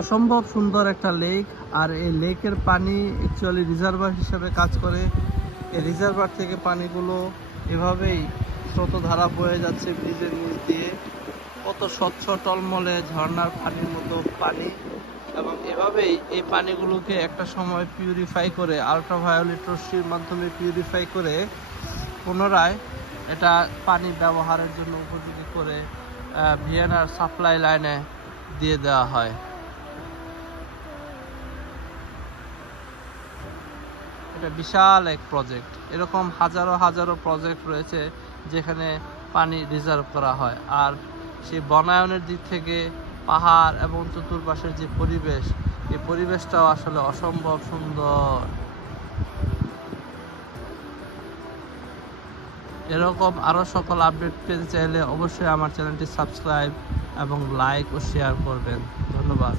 অসম্ভব সুন্দর একটা লেক, আর এই লেকের পানি অ্যাকচুয়ালি রিজার্ভার হিসেবে কাজ করে। এই রিজার্ভার থেকে পানিগুলো এভাবেই স্রোতধারা বয়ে যাচ্ছে ব্রিজের নিচ দিয়ে। কত স্বচ্ছ টলমলে ঝর্ণার পানির মতো পানি, এবং এভাবেই এই পানিগুলোকে একটা সময় পিউরিফাই করে, আল্ট্রাভায়োলেট রশ্মির মাধ্যমে পিউরিফাই করে পুনরায় এটা পানি ব্যবহারের জন্য উপযোগী করে ভিয়েনার সাপ্লাই লাইনে দিয়ে দেওয়া হয়। এটা বিশাল এক প্রজেক্ট। এরকম হাজারো হাজারো প্রজেক্ট রয়েছে যেখানে পানি রিজার্ভ করা হয়। আর সেই বনায়নের দিক থেকে পাহাড় এবং চতুর্পাশের যে পরিবেশ, এই পরিবেশটাও আসলে অসম্ভব সুন্দর। এরকম আরও সকল আপডেট পেতে চাইলে অবশ্যই আমার চ্যানেলটি সাবস্ক্রাইব এবং লাইক ও শেয়ার করবেন। ধন্যবাদ।